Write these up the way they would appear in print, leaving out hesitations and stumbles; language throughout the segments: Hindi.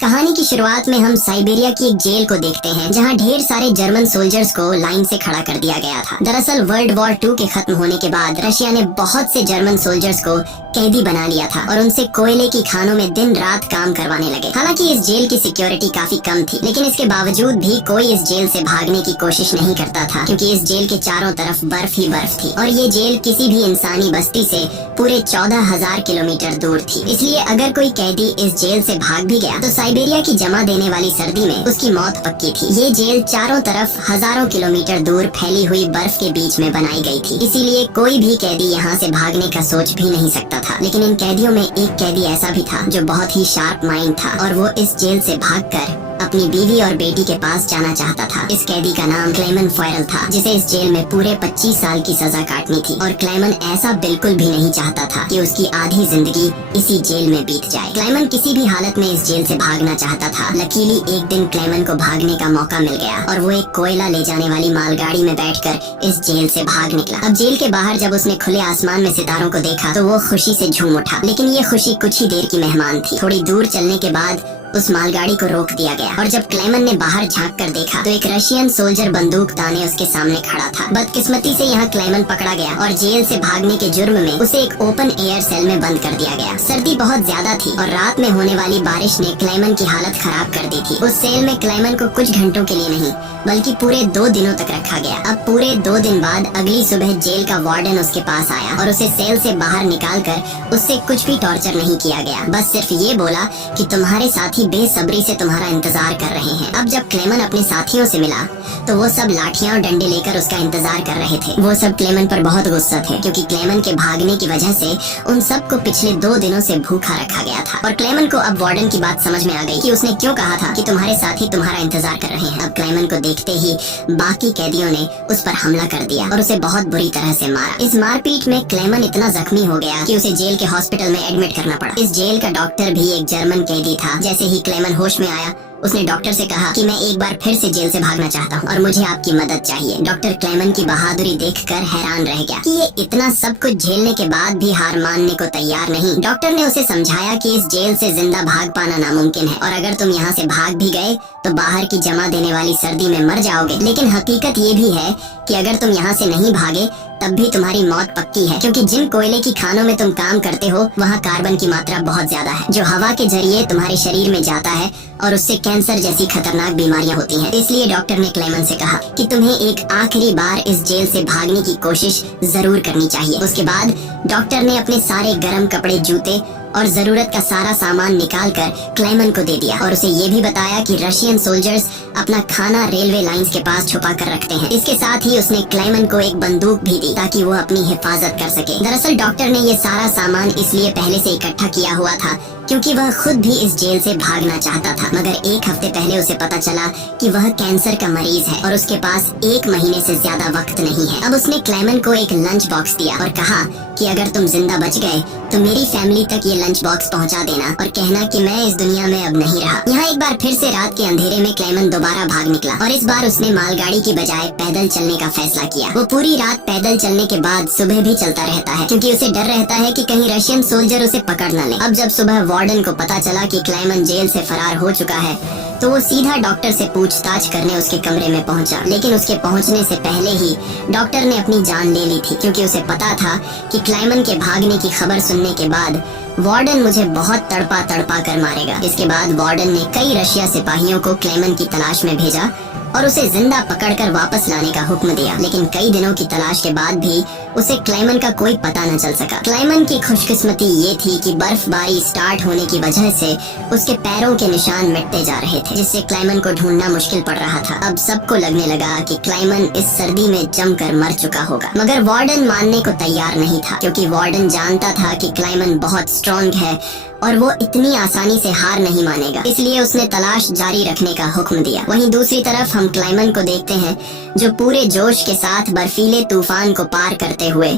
कहानी की शुरुआत में हम साइबेरिया की एक जेल को देखते हैं जहां ढेर सारे जर्मन सोल्जर्स को लाइन से खड़ा कर दिया गया था। दरअसल वर्ल्ड वॉर 2 के खत्म होने के बाद रशिया ने बहुत से जर्मन सोल्जर्स को कैदी बना लिया था और उनसे कोयले की खानों में दिन रात काम करवाने लगे। हालांकि इस जेल की सिक्योरिटी काफी कम थी, लेकिन इसके बावजूद भी कोई इस जेल से भागने की कोशिश नहीं करता था क्योंकि इस जेल के चारों तरफ बर्फ ही बर्फ थी और ये जेल किसी भी इंसानी बस्ती से पूरे 14,000 किलोमीटर दूर थी। इसलिए अगर कोई कैदी इस जेल से भाग भी गया तो साइबेरिया की जमा देने वाली सर्दी में उसकी मौत पक्की थी। ये जेल चारों तरफ हजारों किलोमीटर दूर फैली हुई बर्फ के बीच में बनाई गई थी, इसीलिए कोई भी कैदी यहाँ से भागने का सोच भी नहीं सकता था। लेकिन इन कैदियों में एक कैदी ऐसा भी था जो बहुत ही शार्प माइंड था और वो इस जेल से भागकर अपनी बीवी और बेटी के पास जाना चाहता था। इस कैदी का नाम क्लेमन फॉयरल था, जिसे इस जेल में पूरे 25 साल की सजा काटनी थी और क्लेमन ऐसा बिल्कुल भी नहीं चाहता था कि उसकी आधी जिंदगी इसी जेल में बीत जाए। क्लेमन किसी भी हालत में इस जेल से भागना चाहता था। लकीली एक दिन क्लेमन को भागने का मौका मिल गया और वो एक कोयला ले जाने वाली मालगाड़ी में बैठकर इस जेल से भाग निकला। अब जेल के बाहर जब उसने खुले आसमान में सितारों को देखा तो वो खुशी से झूम उठा, लेकिन ये खुशी कुछ ही देर की मेहमान थी। थोड़ी दूर चलने के बाद उस मालगाड़ी को रोक दिया गया और जब क्लेमन ने बाहर झांक कर देखा तो एक रशियन सोल्जर बंदूक ताने उसके सामने खड़ा था। बदकिस्मती से यहाँ क्लेमन पकड़ा गया और जेल से भागने के जुर्म में उसे एक ओपन एयर सेल में बंद कर दिया गया। सर्दी बहुत ज्यादा थी और रात में होने वाली बारिश ने क्लेमन की हालत खराब कर दी थी। उस सेल में क्लेमन को कुछ घंटों के लिए नहीं बल्कि पूरे 2 दिनों तक रखा गया। अब पूरे 2 दिन बाद अगली सुबह जेल का वार्डन उसके पास आया और उसे सेल से बाहर निकाल कर उससे कुछ भी टॉर्चर नहीं किया गया। बस सिर्फ ये बोला कि तुम्हारे साथी बेसब्री से तुम्हारा इंतजार कर रहे हैं। अब जब क्लेमन अपने साथियों से मिला तो वो सब लाठियां और डंडे लेकर उसका इंतजार कर रहे थे। वो सब क्लेमन पर बहुत गुस्सा थे क्योंकि क्लेमन के भागने की वजह से उन सबको पिछले 2 दिनों से भूखा रखा गया था। और क्लेमन को अब वार्डन की बात समझ में आ गई कि उसने क्यों कहा था कि तुम्हारे साथी तुम्हारा इंतजार कर रहे हैं। अब क्लेमन को देखते ही बाकी कैदियों ने उस पर हमला कर दिया और उसे बहुत बुरी तरह से मारा। इस मारपीट में क्लेमन इतना जख्मी हो गया कि उसे जेल के हॉस्पिटल में एडमिट करना पड़ा। इस जेल का डॉक्टर भी एक जर्मन कैदी था। जैसे ही क्लेमन होश में आया उसने डॉक्टर से कहा कि मैं एक बार फिर से जेल से भागना चाहता हूँ और मुझे आपकी मदद चाहिए। डॉक्टर क्लेमन की बहादुरी देखकर हैरान रह गया कि ये इतना सब कुछ झेलने के बाद भी हार मानने को तैयार नहीं। डॉक्टर ने उसे समझाया कि इस जेल से जिंदा भाग पाना नामुमकिन है और अगर तुम यहाँ से भाग भी गए तो बाहर की जमा देने वाली सर्दी में मर जाओगे। लेकिन हकीकत ये भी है कि अगर तुम यहाँ से नहीं भागे तब भी तुम्हारी मौत पक्की है, क्योंकि जिन कोयले की खानों में तुम काम करते हो वहाँ कार्बन की मात्रा बहुत ज्यादा है जो हवा के जरिए तुम्हारे शरीर में जाता है और उससे कैंसर जैसी खतरनाक बीमारियां होती हैं। इसलिए डॉक्टर ने क्लेमन से कहा कि तुम्हें एक आखिरी बार इस जेल से भागने की कोशिश जरूर करनी चाहिए। उसके बाद डॉक्टर ने अपने सारे गर्म कपड़े, जूते और जरूरत का सारा सामान निकालकर क्लेमन को दे दिया और उसे ये भी बताया कि रशियन सोल्जर्स अपना खाना रेलवे लाइंस के पास छुपा कर रखते हैं। इसके साथ ही उसने क्लेमन को एक बंदूक भी दी ताकि वो अपनी हिफाजत कर सके। दरअसल डॉक्टर ने ये सारा सामान इसलिए पहले से इकट्ठा किया हुआ था क्योंकि वह खुद भी इस जेल से भागना चाहता था, मगर 1 हफ्ते पहले उसे पता चला कि वह कैंसर का मरीज है और उसके पास 1 महीने से ज्यादा वक्त नहीं है। अब उसने क्लेमन को एक लंच बॉक्स दिया और कहा कि अगर तुम जिंदा बच गए तो मेरी फैमिली तक ये लंच बॉक्स पहुंचा देना और कहना कि मैं इस दुनिया में अब नहीं रहा। यहाँ एक बार फिर से रात के अंधेरे में क्लेमन दोबारा भाग निकला और इस बार उसने मालगाड़ी की बजाय पैदल चलने का फैसला किया। वो पूरी रात पैदल चलने के बाद सुबह भी चलता रहता है क्योंकि उसे डर रहता है कि कहीं रशियन सोल्जर उसे पकड़ न ले। अब जब सुबह वार्डन को पता चला कि क्लेमन जेल से फरार हो चुका है तो वो सीधा डॉक्टर से पूछताछ करने उसके कमरे में पहुंचा। लेकिन उसके पहुंचने से पहले ही डॉक्टर ने अपनी जान ले ली थी क्योंकि उसे पता था कि क्लेमन के भागने की खबर सुनने के बाद वार्डन मुझे बहुत तड़पा कर मारेगा। इसके बाद वार्डन ने कई रशिया सिपाहियों को क्लेमन की तलाश में भेजा और उसे जिंदा पकड़कर वापस लाने का हुक्म दिया। लेकिन कई दिनों की तलाश के बाद भी उसे क्लेमन का कोई पता न चल सका। क्लेमन की खुशकिस्मती ये थी कि बर्फबारी स्टार्ट होने की वजह से उसके पैरों के निशान मिटते जा रहे थे, जिससे क्लेमन को ढूंढना मुश्किल पड़ रहा था। अब सबको लगने लगा कि क्लेमन इस सर्दी में जमकर मर चुका होगा, मगर वार्डन मानने को तैयार नहीं था क्योंकि वार्डन जानता था कि क्लेमन बहुत स्ट्रॉन्ग है और वो इतनी आसानी से हार नहीं मानेगा। इसलिए उसने तलाश जारी रखने का हुक्म दिया। वहीं दूसरी तरफ हम क्लेमन को देखते हैं जो पूरे जोश के साथ बर्फीले तूफान को पार करते हुए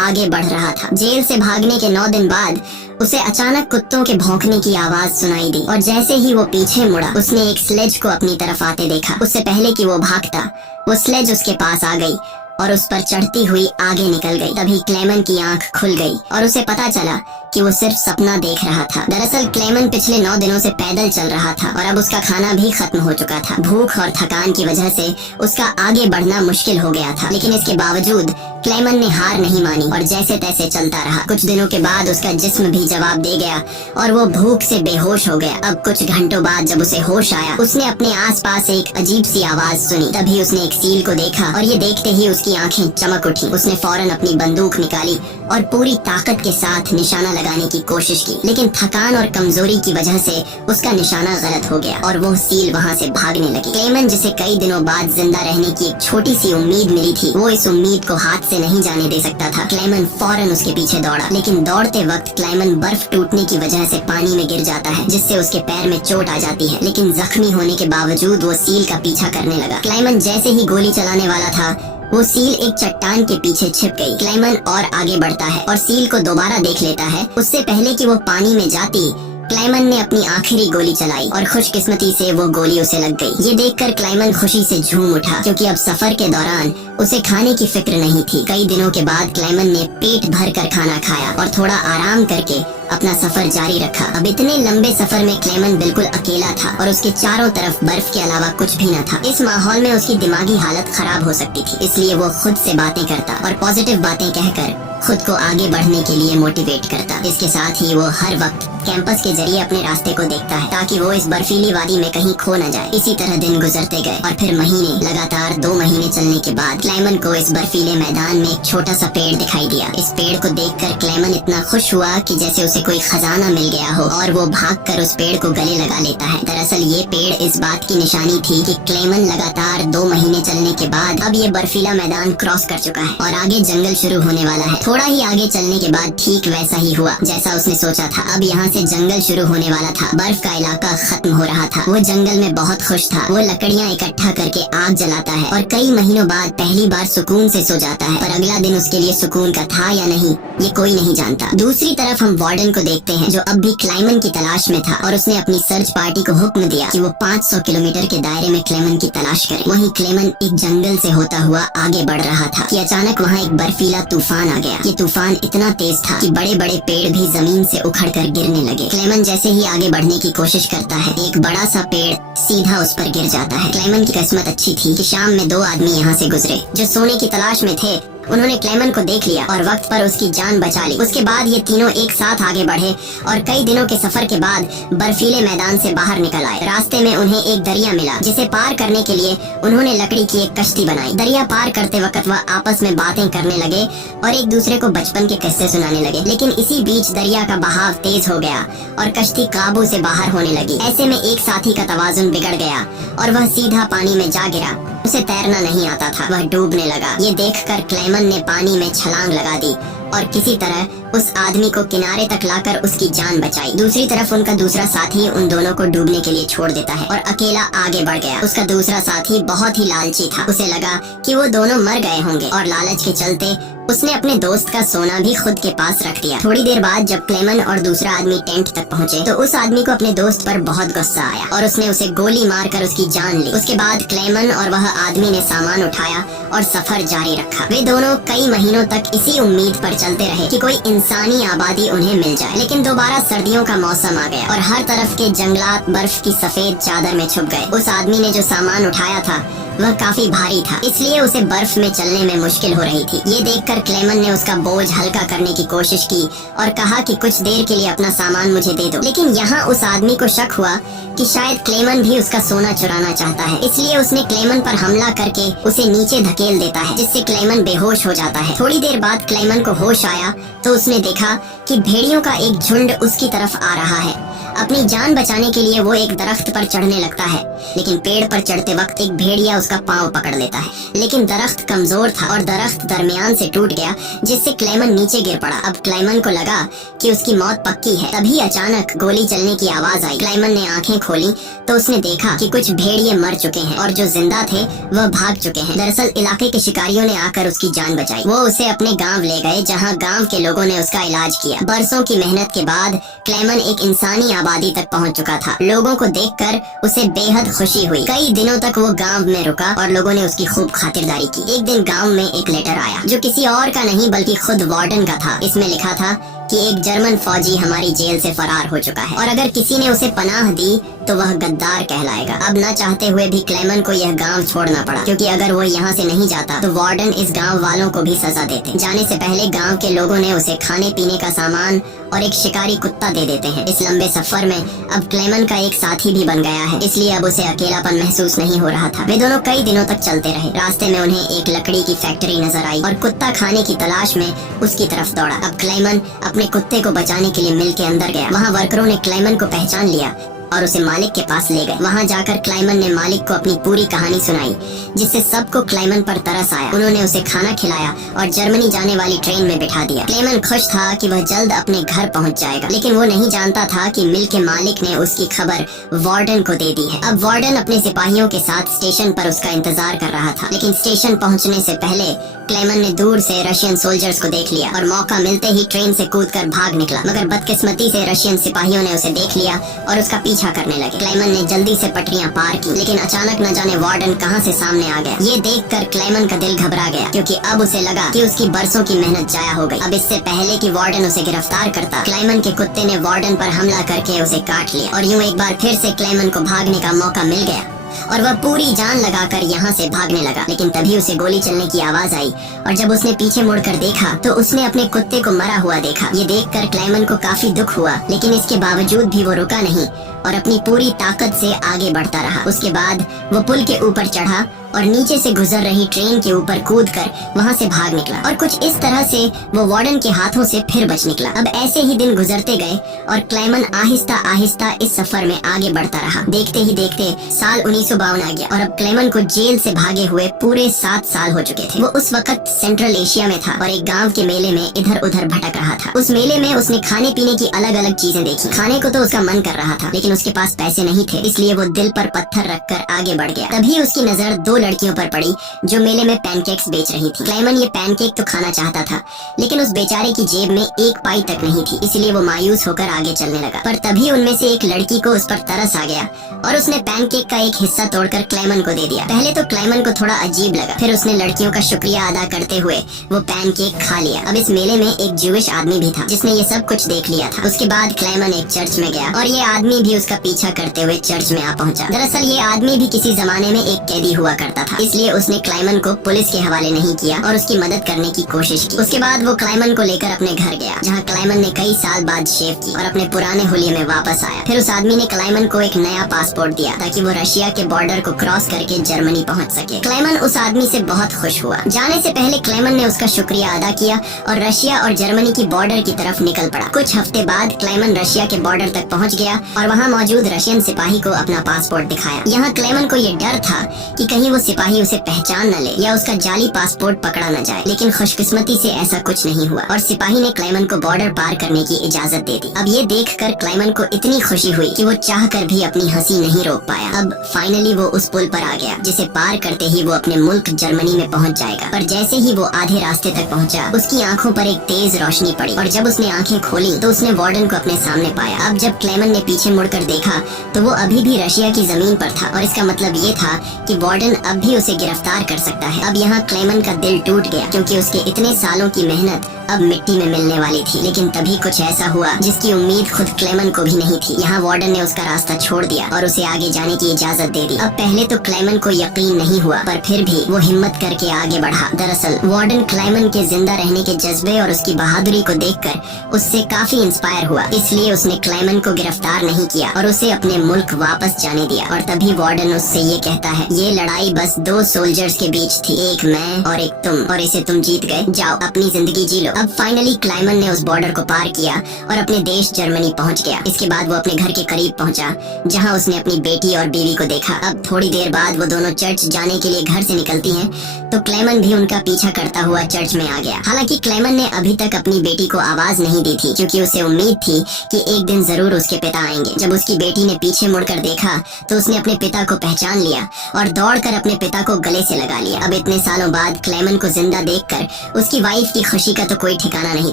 आगे बढ़ रहा था। जेल से भागने के 9 दिन बाद उसे अचानक कुत्तों के भौंकने की आवाज सुनाई दी और जैसे ही वो पीछे मुड़ा उसने एक स्लेज को अपनी तरफ आते देखा। उससे पहले कि वो भागता वो स्लेज उसके पास आ गई और उस पर चढ़ती हुई आगे निकल गई। तभी क्लेमन की आंख खुल गई और उसे पता चला कि वो सिर्फ सपना देख रहा था। दरअसल क्लेमन पिछले 9 दिनों से पैदल चल रहा था और अब उसका खाना भी खत्म हो चुका था। भूख और थकान की वजह से उसका आगे बढ़ना मुश्किल हो गया था, लेकिन इसके बावजूद क्लेमन ने हार नहीं मानी और जैसे तैसे चलता रहा। कुछ दिनों के बाद उसका जिस्म भी जवाब दे गया और वो भूख से बेहोश हो गया। अब कुछ घंटों बाद जब उसे होश आया, उसने अपने आसपास एक अजीब सी आवाज सुनी। तभी उसने एक सील को देखा और ये देखते ही उसकी आंखें चमक उठी। उसने फौरन अपनी बंदूक निकाली और पूरी ताकत के साथ निशाना लगाने की कोशिश की, लेकिन थकान और कमजोरी की वजह से उसका निशाना गलत हो गया और वो सील वहाँ से भागने लगी। क्लेमन, जिसे कई दिनों बाद जिंदा रहने की एक छोटी सी उम्मीद मिली थी, वो इस उम्मीद को हाथ से नहीं जाने दे सकता था। क्लेमन फौरन उसके पीछे दौड़ा, लेकिन दौड़ते वक्त क्लेमन बर्फ टूटने की वजह से पानी में गिर जाता है, जिससे उसके पैर में चोट आ जाती है। लेकिन जख्मी होने के बावजूद वो सील का पीछा करने लगा। क्लेमन जैसे ही गोली चलाने वाला था, वो सील एक चट्टान के पीछे छिप गई। क्लेमन और आगे बढ़ता है और सील को दोबारा देख लेता है। उससे पहले कि वो पानी में जाती, क्लेमन ने अपनी आखिरी गोली चलाई और खुशकिस्मती से वो गोली उसे लग गई। ये देखकर क्लेमन खुशी से झूम उठा, क्योंकि अब सफर के दौरान उसे खाने की फिक्र नहीं थी। कई दिनों के बाद क्लेमन ने पेट भर कर खाना खाया और थोड़ा आराम करके अपना सफर जारी रखा। अब इतने लंबे सफर में क्लेमन बिल्कुल अकेला था और उसके चारों तरफ बर्फ के अलावा कुछ भी न था। इस माहौल में उसकी दिमागी हालत खराब हो सकती थी, इसलिए वो खुद से बातें करता और पॉजिटिव बातें कहकर खुद को आगे बढ़ने के लिए मोटिवेट करता। इसके साथ ही वो हर वक्त कैंपस के जरिए अपने रास्ते को देखता है, ताकि वो इस बर्फीली वादी में कहीं खो न जाए। इसी तरह दिन गुजरते गए और फिर महीने, लगातार 2 महीने चलने के बाद क्लेमन को इस बर्फीले मैदान में एक छोटा सा पेड़ दिखाई दिया। इस पेड़ को देखकर क्लेमन इतना खुश हुआ कि जैसे उसे कोई खजाना मिल गया हो, और वो भागकर उस पेड़ को गले लगा लेता है। दरअसल ये पेड़ इस बात की निशानी थी कि क्लेमन लगातार 2 महीने चलने के बाद अब ये बर्फीला मैदान क्रॉस कर चुका है और आगे जंगल शुरू होने वाला है। थोड़ा ही आगे चलने के बाद ठीक वैसा ही हुआ जैसा उसने सोचा था। अब यहाँ से जंगल शुरू होने वाला था। बर्फ का इलाका खत्म हो रहा था। वो जंगल में बहुत खुश था। वो लकड़ियाँ इकट्ठा करके आग जलाता है और कई महीनों बाद पहली बार सुकून से सो जाता है। पर अगला दिन उसके लिए सुकून का था या नहीं, ये कोई नहीं जानता। दूसरी तरफ हम वार्डन को देखते हैं, जो अब भी क्लेमन की तलाश में था और उसने अपनी सर्च पार्टी को हुक्म दिया कि वो 500 किलोमीटर के दायरे में क्लेमन की तलाश करे। वहीं क्लेमन एक जंगल से होता हुआ आगे बढ़ रहा था कि अचानक वहाँ एक बर्फीला तूफान आ गया। ये तूफान इतना तेज था कि बड़े बड़े पेड़ भी जमीन से उखड़कर गिरने लगे। क्लेमन जैसे ही आगे बढ़ने की कोशिश करता है, एक बड़ा सा पेड़ सीधा उस पर गिर जाता है। क्लेमन की किस्मत अच्छी थी कि शाम में 2 आदमी यहाँ से गुजरे जो सोने की तलाश में थे। उन्होंने क्लेमन को देख लिया और वक्त पर उसकी जान बचा ली। उसके बाद ये तीनों एक साथ आगे बढ़े और कई दिनों के सफर के बाद बर्फीले मैदान से बाहर निकल आए। रास्ते में उन्हें एक दरिया मिला, जिसे पार करने के लिए उन्होंने लकड़ी की एक कश्ती बनाई। दरिया पार करते वक्त वह आपस में बातें करने लगे और एक दूसरे को बचपन के किस्से सुनाने लगे। लेकिन इसी बीच दरिया का बहाव तेज हो गया और कश्ती काबू से बाहर होने लगी। ऐसे में एक साथी का तवाजुन बिगड़ गया और वह सीधा पानी में जा गिरा। उसे तैरना नहीं आता था, वह डूबने लगा। ये देखकर क्लेमन ने पानी में छलांग लगा दी और किसी तरह उस आदमी को किनारे तक लाकर उसकी जान बचाई। दूसरी तरफ उनका दूसरा साथी उन दोनों को डूबने के लिए छोड़ देता है और अकेला आगे बढ़ गया। उसका दूसरा साथी बहुत ही लालची था। उसे लगा कि वो दोनों मर गए होंगे और लालच के चलते उसने अपने दोस्त का सोना भी खुद के पास रख दिया। थोड़ी देर बाद जब क्लेमन और दूसरा आदमी टेंट तक पहुँचे तो उस आदमी को अपने दोस्त पर बहुत गुस्सा आया और उसने उसे गोली मारकर उसकी जान ली। उसके बाद क्लेमन और वह आदमी ने सामान उठाया और सफर जारी रखा। वे दोनों कई महीनों तक इसी उम्मीद पर चलते रहे कि कोई इंसानी आबादी उन्हें मिल जाए। लेकिन दोबारा सर्दियों का मौसम आ गया और हर तरफ के जंगलात बर्फ की सफेद चादर में छुप गए। उस आदमी ने जो सामान उठाया था वह काफी भारी था, इसलिए उसे बर्फ में चलने में मुश्किल हो रही थी। ये देखकर क्लेमन ने उसका बोझ हल्का करने की कोशिश की और कहा कि कुछ देर के लिए अपना सामान मुझे दे दो। लेकिन यहाँ उस आदमी को शक हुआ कि शायद क्लेमन भी उसका सोना चुराना चाहता है, इसलिए उसने क्लेमन पर हमला करके उसे नीचे धकेल देता है, जिससे क्लेमन बेहोश हो जाता है। थोड़ी देर बाद क्लेमन को होश आया तो उसने देखा कि भेड़ियों का एक झुंड उसकी तरफ आ रहा है। अपनी जान बचाने के लिए वो एक दरख्त पर चढ़ने लगता है, लेकिन पेड़ पर चढ़ते वक्त एक भेड़िया उसका पांव पकड़ लेता है। लेकिन दरख्त कमजोर था और दरख्त दरमियान से टूट गया, जिससे क्लेमन नीचे गिर पड़ा। अब क्लेमन को लगा कि उसकी मौत पक्की है। तभी अचानक गोली चलने की आवाज आई। क्लेमन ने आंखें खोली तो उसने देखा कि कुछ भेड़िए मर चुके हैं और जो जिंदा थे वह भाग चुके हैं। दरअसल इलाके के शिकारियों ने आकर उसकी जान बचाई। वो उसे अपने गाँव ले गए, जहाँ गाँव के लोगों ने उसका इलाज किया। बरसों की मेहनत के बाद क्लेमन एक इंसानी आबादी तक पहुंच चुका था। लोगों को देखकर उसे बेहद खुशी हुई। कई दिनों तक वो गांव में रुका और लोगों ने उसकी खूब खातिरदारी की। एक दिन गांव में एक लेटर आया जो किसी और का नहीं बल्कि खुद वार्डन का था। इसमें लिखा था कि एक जर्मन फौजी हमारी जेल से फरार हो चुका है और अगर किसी ने उसे पनाह दी तो वह गद्दार कहलाएगा। अब न चाहते हुए भी क्लेमन को यह गांव छोड़ना पड़ा, क्योंकि अगर वो यहाँ से नहीं जाता तो वार्डन इस गांव वालों को भी सजा देते। जाने से पहले गांव के लोगों ने उसे खाने पीने का सामान और एक शिकारी कुत्ता दे देते हैं। इस लंबे सफर में अब क्लेमन का एक साथी भी बन गया है, इसलिए अब उसे अकेलापन महसूस नहीं हो रहा था। वे दोनों कई दिनों तक चलते रहे। रास्ते में उन्हें एक लकड़ी की फैक्ट्री नजर आई और कुत्ता खाने की तलाश में उसकी तरफ दौड़ा। अब क्लेमन अपने कुत्ते को बचाने के लिए मिल के अंदर गया। वहाँ वर्करों ने क्लेमन को पहचान लिया और उसे मालिक के पास ले गए। वहाँ जाकर क्लेमन ने मालिक को अपनी पूरी कहानी सुनाई, जिससे सबको क्लेमन पर तरस आया। उन्होंने उसे खाना खिलाया और जर्मनी जाने वाली ट्रेन में बिठा दिया। क्लेमन खुश था कि वह जल्द अपने घर पहुँच जाएगा, लेकिन वो नहीं जानता था कि मिल के मालिक ने उसकी खबर वार्डन को दे दी है। अब वार्डन अपने सिपाहियों के साथ स्टेशन पर उसका इंतजार कर रहा था, लेकिन स्टेशन पहुँचने से पहले क्लेमन ने दूर से रशियन सोल्जर्स को देख लिया और मौका मिलते ही ट्रेन से कूदकर भाग निकला। मगर बदकिस्मती से रशियन सिपाहियों ने उसे देख लिया और उसका पीछा करने लगे। क्लेमन ने जल्दी से पटरियां पार की, लेकिन अचानक न जाने वार्डन कहां से सामने आ गया। ये देखकर क्लेमन का दिल घबरा गया, क्योंकि अब उसे लगा कि उसकी बरसों की मेहनत जाया हो गई। अब इससे पहले कि वार्डन उसे गिरफ्तार करता, क्लेमन के कुत्ते ने वार्डन पर हमला करके उसे काट लिया और यूं एक बार फिर से क्लेमन को भागने का मौका मिल गया और वह पूरी जान लगाकर यहाँ से भागने लगा। लेकिन तभी उसे गोली चलने की आवाज आई और जब उसने पीछे मुड़कर देखा तो उसने अपने कुत्ते को मरा हुआ देखा। ये देखकर क्लेमन को काफी दुख हुआ, लेकिन इसके बावजूद भी वो रुका नहीं और अपनी पूरी ताकत से आगे बढ़ता रहा। उसके बाद वो पुल के ऊपर चढ़ा और नीचे से गुजर रही ट्रेन के ऊपर कूदकर वहाँ से भाग निकला और कुछ इस तरह से वो वार्डन के हाथों से फिर बच निकला। अब ऐसे ही दिन गुजरते गए और क्लेमन आहिस्ता आहिस्ता इस सफर में आगे बढ़ता रहा। देखते ही देखते साल 1952 आ गया और अब क्लेमन को जेल से भागे हुए पूरे 7 साल हो चुके थे। वो उस वक्त सेंट्रल एशिया में था और एक गाँव के मेले में इधर उधर भटक रहा था। उस मेले में उसने खाने पीने की अलग अलग चीजें देखी। खाने को तो उसका मन कर रहा था, लेकिन उसके पास पैसे नहीं थे, इसलिए वो दिल पर पत्थर रखकर आगे बढ़ गया। तभी उसकी नजर 2 लड़कियों पर पड़ी जो मेले में पैनकेक्स बेच रही थी। क्लेमन ये पैनकेक तो खाना चाहता था, लेकिन उस बेचारे की जेब में 1 पाई तक नहीं थी, इसलिए वो मायूस होकर आगे चलने लगा। पर तभी उनमें से एक लड़की को उस पर तरस आ गया और उसने पैनकेक का एक हिस्सा तोड़कर क्लेमन को दे दिया। पहले तो क्लेमन को थोड़ा अजीब लगा, फिर उसने लड़कियों का शुक्रिया अदा करते हुए वो पैनकेक खा लिया। अब इस मेले में एक ज्यूइश आदमी भी था जिसने ये सब कुछ देख लिया था। उसके बाद क्लेमन एक चर्च में गया और ये आदमी भी उसका पीछा करते हुए चर्च में आ पहुंचा। दरअसल ये आदमी भी किसी जमाने में एक कैदी हुआ करता था, इसलिए उसने क्लेमन को पुलिस के हवाले नहीं किया और उसकी मदद करने की कोशिश की। उसके बाद वो क्लेमन को लेकर अपने घर गया, जहाँ क्लेमन ने कई साल बाद शेव की और अपने पुराने हुलिये में वापस आया। फिर उस आदमी ने क्लेमन को एक नया पासपोर्ट दिया ताकि वो रशिया के बॉर्डर को क्रॉस करके जर्मनी पहुँच सके। क्लेमन उस आदमी से बहुत खुश हुआ। जाने से पहले क्लेमन ने उसका शुक्रिया अदा किया और रशिया और जर्मनी की बॉर्डर की तरफ निकल पड़ा। कुछ हफ्ते बाद क्लेमन रशिया के बॉर्डर तक पहुँच गया और वहाँ मौजूद रशियन सिपाही को अपना पासपोर्ट दिखाया। यहाँ क्लेमन को ये डर था कि कहीं वो सिपाही उसे पहचान न ले या उसका जाली पासपोर्ट पकड़ा न जाए, लेकिन खुशकिस्मती से ऐसा कुछ नहीं हुआ और सिपाही ने क्लेमन को बॉर्डर पार करने की इजाजत दे दी। अब ये देखकर क्लेमन को इतनी खुशी हुई कि वो चाहकर भी अपनी हंसी नहीं रोक पाया। अब फाइनली वो उस पुल पर आ गया, जिसे पार करते ही वो अपने मुल्क जर्मनी में पहुंच जाएगा। पर जैसे ही वो आधे रास्ते तक पहुंचा, उसकी आंखों पर एक तेज रोशनी पड़ी और जब उसने आंखें खोली तो उसने वार्डन को अपने सामने पाया। अब जब क्लेमन ने पीछे मुड़कर देखा तो वो अभी भी रशिया की जमीन पर था और इसका मतलब ये था कि वार्डन अब भी उसे गिरफ्तार कर सकता है। अब यहाँ क्लेमन का दिल टूट गया, क्योंकि उसके इतने सालों की मेहनत अब मिट्टी में मिलने वाली थी। लेकिन तभी कुछ ऐसा हुआ जिसकी उम्मीद खुद क्लेमन को भी नहीं थी। यहाँ वार्डन ने उसका रास्ता छोड़ दिया और उसे आगे जाने की इजाजत दे दी। अब पहले तो क्लेमन को यकीन नहीं हुआ, पर फिर भी वो हिम्मत करके आगे बढ़ा। दरअसल वार्डन क्लेमन के जिंदा रहने के जज्बे और उसकी बहादुरी को देखकर उससे काफी इंस्पायर हुआ, इसलिए उसने क्लेमन को गिरफ्तार नहीं किया और उसे अपने मुल्क वापस जाने दिया। और तभी वार्डन उससे ये कहता है, ये लड़ाई बस 2 सोल्जर्स के बीच थी, एक मैं और एक तुम, और इसे तुम जीत गए। जाओ अपनी जिंदगी जी लो। अब फाइनली क्लेमन ने उस बॉर्डर को पार किया और अपने देश जर्मनी पहुंच गया। इसके बाद वो अपने घर के करीब पहुंचा, जहां उसने अपनी बेटी और बीवी को देखा। अब थोड़ी देर बाद वो दोनों चर्च जाने के लिए घर से निकलती हैं, तो क्लेमन भी उनका पीछा करता हुआ चर्च में आ गया। हालांकि क्लेमन ने अभी तक अपनी बेटी को आवाज नहीं दी थी, क्योंकि उसे उम्मीद थी कि एक दिन जरूर उसके पिता आएंगे। जब उसकी बेटी ने पीछे मुड़कर देखा तो उसने अपने पिता को पहचान लिया और दौड़कर अपने पिता को गले से लगा लिया। अब इतने सालों बाद क्लेमन को जिंदा देखकर उसकी वाइफ की खुशी का तो कोई कोई ठिकाना नहीं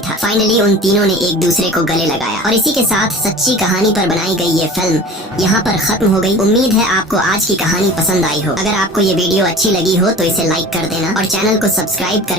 था। फाइनली उन तीनों ने एक दूसरे को गले लगाया और इसी के साथ सच्ची कहानी पर बनाई गई ये फिल्म यहाँ पर खत्म हो गई। उम्मीद है आपको आज की कहानी पसंद आई हो। अगर आपको ये वीडियो अच्छी लगी हो तो इसे लाइक कर देना और चैनल को सब्सक्राइब कर